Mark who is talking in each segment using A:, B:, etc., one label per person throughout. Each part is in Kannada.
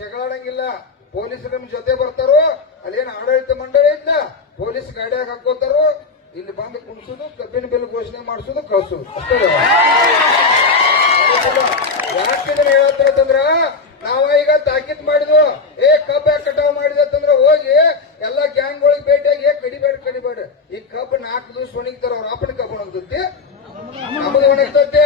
A: ಜಗಳಾಡಂಗಿಲ್ಲ. ಪೊಲೀಸರು ನಿಮ್ ಜೊತೆ ಬರ್ತಾರೋ, ಅಲ್ಲೇನ್ ಆಡಳಿತ ಮಂಡಳಿ ಐತ್ಲ ಪೊಲೀಸ್ ಗಾಡಿಯಾಗ ಹಾಕೋತಾರೋ ಇಲ್ಲಿ ಬಂದು ಕುಣಿಸೋದು, ಕಬ್ಬಿನ ಬಿಲ್ ಘೋಷಣೆ ಮಾಡಿಸೋದು, ಕಳ್ಸೋದು. ಅಷ್ಟೇ ಹೇಳತ್ತಂದ್ರ ನಾವ ಈಗ ತಾಕೀತ್ ಮಾಡಿದ್ವು. ಏ, ಕಬ್ಬ ಕಟಾವ್ ಮಾಡಿದ ಅಂತಂದ್ರೆ, ಹೋಗಿ ಎಲ್ಲಾ ಗ್ಯಾಂಗ್ಗಳಿಗೆ ಭೇಟಿಯಾಗಿ, ಏ, ಕಡಿಬೇಡ ಕಡಿಬೇಡ. ಈ ಕಬ್ಬು ನಾಲ್ಕು ದಿವಸ ಒಣಗಿತಾರ, ಅವ್ರ ಅಪ್ಪನ ಕಬ್ಬು ಒಣಗ್ತೈತಿ ನಮ್ಮದು ಒಣಗ್ತೈತಿ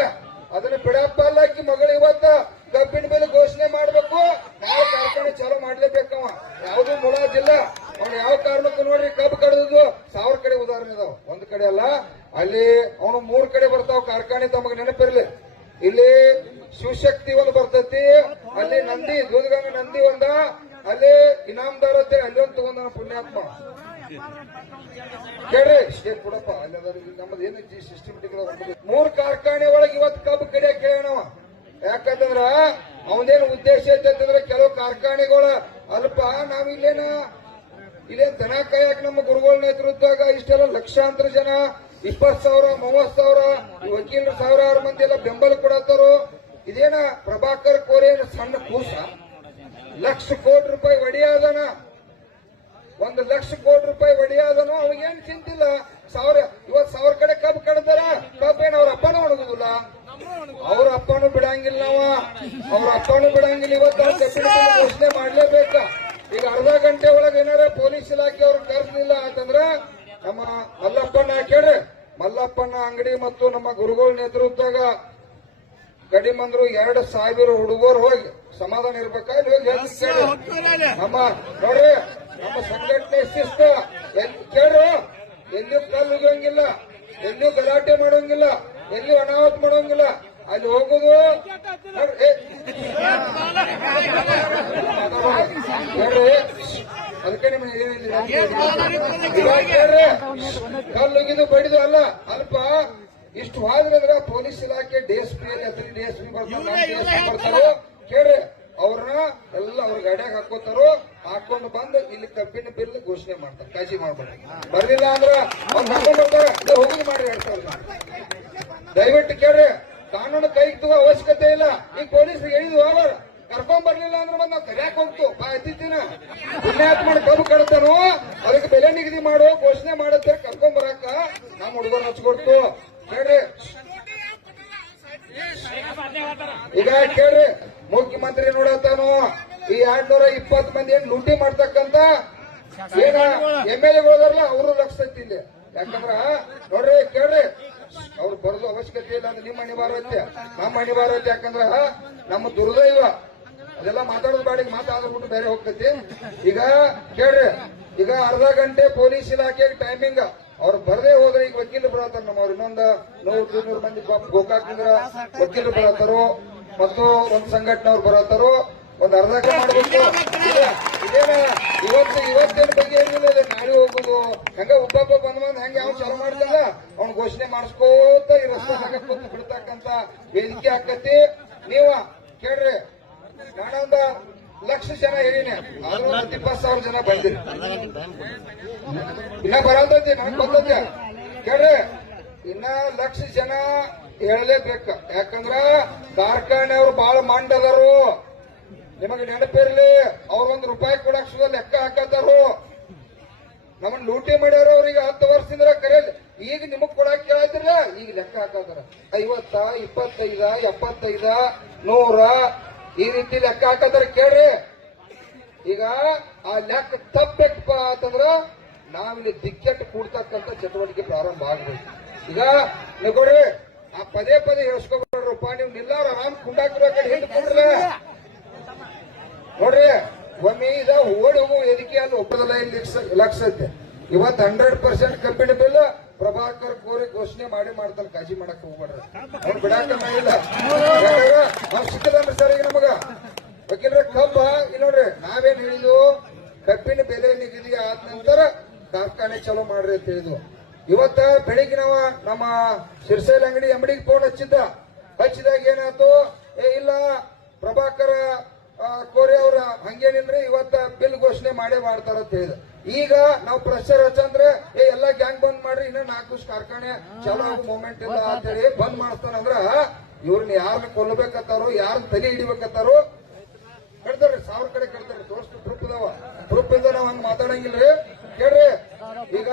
A: ಅದನ್ನ ಬಿಡಪ್ಪ ಅಲ್ಲ ಆಕಿ ಮಗಳು ಇವತ್ತ ಕಬ್ಬಿನ ಬೆಲೆ ಘೋಷಣೆ ಮಾಡ್ಬೇಕು ನಾಳೆ ಕಾರ್ಖಾನೆ ಚಾಲೂ ಮಾಡ್ಲೇಬೇಕವ ಯಾವ್ದು ಮುಲಾಜಿಲ್ಲ ಅವ್ನು ಯಾವ ಕಾರಣಕ್ಕೂ ನೋಡ್ರಿ ಕಬ್ಬು ಕಡ್ದದ್ದು ಸಾವಿರ ಕಡೆ ಉದಾಹರಣೆ ಇದಾವ ಒಂದ್ ಕಡೆ ಅಲ್ಲ ಅಲ್ಲಿ ಅವನು ಮೂರ್ ಕಡೆ ಬರ್ತಾವ, ಕಾರ್ಖಾನೆ ತಮಗೆ ನೆನಪಿರ್ಲಿ. ಇಲ್ಲಿ ಶಿವಶಕ್ತಿ ಒಂದು ಬರ್ತೈತಿ, ಅಲ್ಲಿ ನಂದಿ ದೂದಗಂಗ ನಂದಿ ಒಂದ, ಅಲ್ಲಿ ಇನಾಮದಾರ ಅಲ್ಲಿ ಒಂದು ತಗೊಂಡ ಪುಣ್ಯಾತ್ಮ. ಕೇಳ್ರಿ ಏನ್ ಕೊಡಪ್ಪ, ಅಲ್ಲಿ ನಮ್ದು ಇಲ್ಲಿ ಏನು ಸಿಸ್ಟಮೆಟಿಕ್ ಮೂರ್ ಕಾರ್ಖಾನೆ ಒಳಗೆ ಇವತ್ತು ಕಬ್ಬು ಕಡೆ ಕೇಳೋಣವ ಯಾಕಂತಂದ್ರ, ಅವನೇನು ಉದ್ದೇಶ ಐತಂತಂದ್ರೆ ಕೆಲವು ಕಾರ್ಖಾನೆಗಳ ಅಲ್ಪ ನಾವ್ ಇಲ್ಲೇನ, ಇಲ್ಲೇನ್ ದನ ಕಾಯಕ್ ನಮ್ಮ ಗುರುಗಳ ನೇತೃತ್ವದಾಗ ಇಷ್ಟೆಲ್ಲ ಲಕ್ಷಾಂತರ ಜನ ಇಪ್ಪತ್ ಸಾವಿರ ಮೂವತ್ ಸಾವಿರ ವಕೀಲರು ಸಾವಿರಾರು ಮಂದಿ ಎಲ್ಲ ಬೆಂಬಲ ಕೊಡತ್ತಾರು ಇದೇನ ಪ್ರಭಾಕರ್ ಕೋರೆ ಸಣ್ಣ ಕೂಸ? ಲಕ್ಷ ಕೋಟಿ ರೂಪಾಯಿ ಒಡೆಯಾದನ. ಒಂದು ಲಕ್ಷ ಕೋಟಿ ರೂಪಾಯಿ ಒಡೆಯಾದನು. ಅವಾಗೇನು ಚಿಂತಿಲ್ಲ. ಸಾವಿರ ಇವತ್ ಸಾವಿರ ಕಡೆ ಕಬ್ಬು ಕಡ್ದಾರ ಕಬ್ಬು ಏನ್ ಅವ್ರ ಅಪ್ಪನೂ ಒಣಗುದಿಲ್ಲ. ಅವ್ರ ಅಪ್ಪನೂ ಬಿಡಂಗಿಲ್ಲ ನಾವ. ಅವ್ರ ಅಪ್ಪನೂ ಬಿಡಂಗಿಲ್ಲ. ಇವತ್ತು ಕಬ್ಬಿನ ಘೋಷಣೆ ಮಾಡ್ಲೇಬೇಕ. ಈಗ ಅರ್ಧ ಗಂಟೆ ಒಳಗೆ ಏನಾರ ಪೊಲೀಸ್ ಇಲಾಖೆ ಅವ್ರು ಕರ್ಸಲಿಲ್ಲ ಅಂತಂದ್ರ ನಮ್ಮ ಅಲ್ಲಪ್ಪನ ಕೇಳ್ರಿ. ಮಲ್ಲಪ್ಪನ ಅಂಗಡಿ ಮತ್ತು ನಮ್ಮ ಗುರುಗಳ ನೇತೃತ್ವದಾಗ ಕಡಿಮಂದ್ರು ಎರಡು ಸಾವಿರ ಹುಡುಗರು ಹೋಗಿ ಸಮಾಧಾನ ಇರ್ಬೇಕಾದ್ರೆ. ನಮ್ಮ ನೋಡ್ರಿ ನಮ್ಮ ಸಂಘಟನೆ ಶಿಸ್ತ ಕೇಳ್ರು ಎಲ್ಲಿಯೂ ಕಲ್ಲು ಉಗಿಯಂಗಿಲ್ಲ ಎಲ್ಲಿಯೂ ಗಲಾಟೆ ಮಾಡೋಂಗಿಲ್ಲ ಎಲ್ಲಿ ಅನಾಹುತ ಮಾಡೋಂಗಿಲ್ಲ ಅಲ್ಲಿ ಹೋಗುದು ನೋಡ್ರಿ, ಏ, ಕೇಳ್ರಿ ಅದಕ್ಕೆ ನಿಮ್ಗೆ ಏನಿಲ್ಲ ಇವಾಗ ಕೇಳ್ರಿ ಕಲ್ಲುಗಿದು ಬಡಿದು ಅಲ್ಲ ಅಲ್ಪ ಇಷ್ಟು ಹೋದ್ರಂದ್ರ ಪೊಲೀಸ್ ಇಲಾಖೆ ಡಿಎಸ್ಪಿ ಹತ್ರ ಡಿಎಸ್ಪಿ ಬರ್ತಾರೆ ಬರ್ತಾರೋ. ಕೇಳ್ರಿ ಅವ್ರನ್ನ ಎಲ್ಲ ಅವ್ರ ಗಾಡಿಯಾಗ ಹಾಕೋತಾರೋ ಹಾಕೊಂಡು ಬಂದು ಇಲ್ಲಿ ಕಬ್ಬಿನ ಬಿಲ್ ಘೋಷಣೆ ಮಾಡ್ತಾರೆ ಕಾಜಿ ಮಾಡ್ಬೇಡ ಬರ್ಲಿಲ್ಲ ಅಂದ್ರ ಅವ್ರು ಹಾಕೊಂಡ್ ಬರ್ತಾರೆ ಹೋಗಿ ಮಾಡಿ ಸಾವಿರ ದಯವಿಟ್ಟು ಕೇಳ್ರಿ ಕಾನೂನು ಕೈಗೆ ಅವಶ್ಯಕತೆ ಇಲ್ಲ. ಈ ಪೊಲೀಸ್ ಹೇಳಿದ್ವು ಅವರು ಕರ್ಕೊಂಡ್ ಬರ್ಲಿಲ್ಲ ಅಂದ್ರೆ ಬಂದ್ ನಾವು ಹೋಗ್ತು. ಬಾ ಪುಣ್ಯಾತ್ ಮಾಡಿ ಕಬ್ಬು ಕಡತನು ಅದಕ್ಕೆ ಬೆಲೆ ನಿಗದಿ ಮಾಡೋ, ಘೋಷಣೆ ಮಾಡತ್ತೆ ಕರ್ಕೊಂಡ್ ಬರಾಕ ನಮ್ಮ ಹುಡುಗರು ಹಚ್ಕೊಡ್ತು ಕೇಳ್ರಿ ಈಗ ಕೇಳ್ರಿ ಮುಖ್ಯಮಂತ್ರಿ ನೋಡತ್ತಾನು? ಈ ಎರಡ್ ನೂರ ಇಪ್ಪತ್ ಮಂದಿ ಏನ್ ಲೂಟಿ ಮಾಡ್ತಕ್ಕಂತ? ಏನ ಎಂ ಎಲ್ ಎಗಳದಾರಲ್ಲ ಅವರು ಲಕ್ಷ ಇಲ್ಲಿ. ಯಾಕಂದ್ರ, ನೋಡ್ರಿ, ಕೇಳ್ರಿ. ಅವ್ರು ಬರೋದು ಅವಶ್ಯಕತೆ ಇಲ್ಲ ಅಂದ್ರೆ ನಿಮ್ಮ ಅನಿವಾರ್ಯತೆ. ನಮ್ಮ ಅನಿವಾರ್ಯತೆ ಯಾಕಂದ್ರ, ನಮ್ಮ ದುರ್ದೈವ. ಅದೆಲ್ಲ ಮಾತಾಡೋದು ಬೇಡ, ಈಗ ಮಾತಾಡ್ಬಿಟ್ಟು ಬೇರೆ ಹೋಗ್ತೈತಿ. ಈಗ ಕೇಳ್ರಿ, ಈಗ ಅರ್ಧ ಗಂಟೆ ಪೊಲೀಸ್ ಇಲಾಖೆ ಟೈಮಿಂಗ್ ಅವ್ರು ಬರದೇ ಹೋದ್ರೆ ಈಗ ವಕೀಲರು ಬರತ್ತಾರ ನಮ್ಮವ್ರು. ಇನ್ನೊಂದ ನೂರು ನೂರು ಮಂದಿ ಗೋಕಾಕಿಂದ್ರ ವಕೀಲರು ಬರತ್ತಾರೋ. ಮತ್ತು ಒಂದ್ ಸಂಘಟನೆಯವ್ರು ಬರತ್ತಾರೋ. ಒಂದ್ ಅರ್ಧ ಗಂಟೆ ಇವತ್ತು, ಇವತ್ತಿನ ಬಗ್ಗೆ ಏನಿಲ್ಲ ನಾಳೆ ಹೋಗುದು. ಹಂಗ ಒಬ್ಬೊಬ್ಬ ಬಂದ್ ಬಂದ್ ಹೆಂಗ ಯಾವ ಚಾಲು ಮಾಡ್ತಲ್ಲ ಅವ್ನ ಘೋಷಣೆ ಮಾಡಿಸ್ಕೋತ ಈ ರಸ್ತೆ ಬಿಡ್ತಕ್ಕಂತ ವೇದಿಕೆ ಆಕತಿ ನಾನೊಂದ ಲಕ್ಷ ಜನ ಹೇಳಿನಿ ಆದ್ರೂ ಒಂದ್ ಇಪ್ಪತ್ ಸಾವಿರ ಜನ ಬಂದಿರಿ ಇನ್ನ ಬರಲ್ತೈತಿ ನನಗ್ ಗೊತ್ತೈತಿ ಕೇಳ್ರಿ, ಇನ್ನ ಲಕ್ಷ ಜನ ಹೇಳಲೇಬೇಕ. ಯಾಕಂದ್ರ ಕಾರ್ಖಾನೆ ಅವ್ರು ಬಹಳ ಮಂಡದರು. ನಿಮಗೆ ನೆನಪಿರ್ಲಿ, ಅವ್ರ ಒಂದ್ ರೂಪಾಯಿ ಕೂಡ ಲೆಕ್ಕ ಹಾಕತ್ತಾರು ನಮ್ಮ ಲೂಟಿ ಮಾಡ್ಯಾರ ಅವ್ರಿಗೆ ಹತ್ತು ವರ್ಷದಿಂದ ಕರೆಯಲ್ಲಿ. ಈಗ ನಿಮಗ್ ಕೊಡಕ್ ಕೇಳತ್ತಿಲ್ಲ ಈಗ ಲೆಕ್ಕ ಹಾಕತಾರ. ಐವತ್ತ, ಇಪ್ಪತ್ತೈದ, ಎಪ್ಪತ್ತೈದ, ನೂರ ಈ ರೀತಿ ಲೆಕ್ಕ ಹಾಕಂದ್ರೆ ಕೇಳ್ರಿ. ಈಗ ಆ ಲೆಕ್ಕ ತಪ್ಪಬೇಕಪ್ಪ ಅಂತಂದ್ರ ನಾವಿಲ್ಲಿ ದಿಕ್ಕೆಟ್ಟು ಕೂಡ್ತಕ್ಕಂಥ ಚಟುವಟಿಕೆ ಪ್ರಾರಂಭ ಆಗ್ಬೇಕು. ಈಗ ನೋಡ್ರಿ ಆ ಪದೇ ಪದೇ ಹೇಳ್ಸ್ಕೊಬೇಡ್ರಪ್ಪ ನೀವು ನಿಲ್ಲಾರ ಆರಾಮ್ ಕುಂಡಾಕಿರೋ ಕಡೆ ಹಿಂದೆ ಕುಂಡ್ರಲ್ಲ ನೋಡ್ರಿ, ಒಮ್ಮೆ ಇದ ಓಡುವ ಎದಕ್ಕೆ ಅಲ್ಲಿ ಒಪ್ಪದ ಲೈನ್ ಲಕ್ಷ ಇವತ್ತು ಹಂಡ್ರೆಡ್ ಪರ್ಸೆಂಟ್ ಕಬ್ಬಿಣ ಬಿಲ್ ಪ್ರಭಾಕರ್ ಕೋರಿ ಘೋಷಣೆ ಮಾಡಿ ಮಾಡ್ತಾರೆ ಕಾಜಿ ಮಾಡಕ್ ಹೋಗ್ಬಾರ್ದು ಅವ್ರು ಬಿಡಾಕ ಇಲ್ಲ. ಅವ್ರು ಸಿಕ್ಕದನ್ರಿ ಸರ್ ಈಗ ನಮಗ. ವಕೀಲರ ಕಬ್ಬ ಇಲ್ಲಿ ನೋಡ್ರಿ ನಾವೇನ್ ಹೇಳಿದ್ವು? ಕಬ್ಬಿನ ಬೆಲೆ ನಿಗದಿ ಆದ ನಂತರ ಕಾರ್ಖಾನೆ ಚಾಲೂ ಮಾಡ್ರಿ ಅಂತ ಹೇಳಿದ್ವು. ಇವತ್ತ ಬೆಳಿಗ್ಗೆ ನಾವ ನಮ್ಮ ಸಿರ್ಸೈಲ್ ಅಂಗಡಿ ಅಂಗಡಿಗೆ ಫೋನ್ ಹಚ್ಚಿದ್ದ. ಹಚ್ಚಿದಾಗ ಏನಾಯ್ತು? ಏ ಇಲ್ಲ ಪ್ರಭಾಕರ ಕೋರಿ ಅವ್ರ ಹಂಗೇನಿಲ್ರಿ ಇವತ್ತ ಬಿಲ್ ಘೋಷಣೆ ಮಾಡೇ ಮಾಡ್ತಾರ ಅಂತ ಹೇಳಿದ. ಈಗ ನಾವು ಪ್ರೆಷರ್ ಹಚ್ಚಂದ್ರೆ, ಏ, ಎಲ್ಲಾ ಗ್ಯಾಂಗ್ ಬಂದ್ ಮಾಡ್ರಿ, ಇನ್ನ ನಾಲ್ಕು ಕಾರ್ಖಾನೆ ಚಲೋ ಮೂಮೆಂಟ್ ಇಲ್ಲ ಅಂತ ಹೇಳಿ ಬಂದ್ ಮಾಡ್ತಾನಂದ್ರ ಇವ್ರನ್ನ ಯಾರನ್ನ ಕೊಲ್ಲಬೇಕತ್ತಾರೋ ಯಾರನ್ನ ತಲೆ ಹಿಡಿಬೇಕತ್ತಾರೋ? ಕಡ್ತಾರ್ರಿ ಸಾವಿರ ಕಡೆ ಕಡ್ತಾರ ತೋರ್ಸ್ತು ಪ್ರೂಫ್ ಇದಾವ. ಪ್ರೂಫ್ ಇಲ್ದ ನಾವ್ ಹಂಗ ಮಾತಾಡಂಗಿಲ್ರಿ. ಕೇಳ್ರಿ. ಈಗ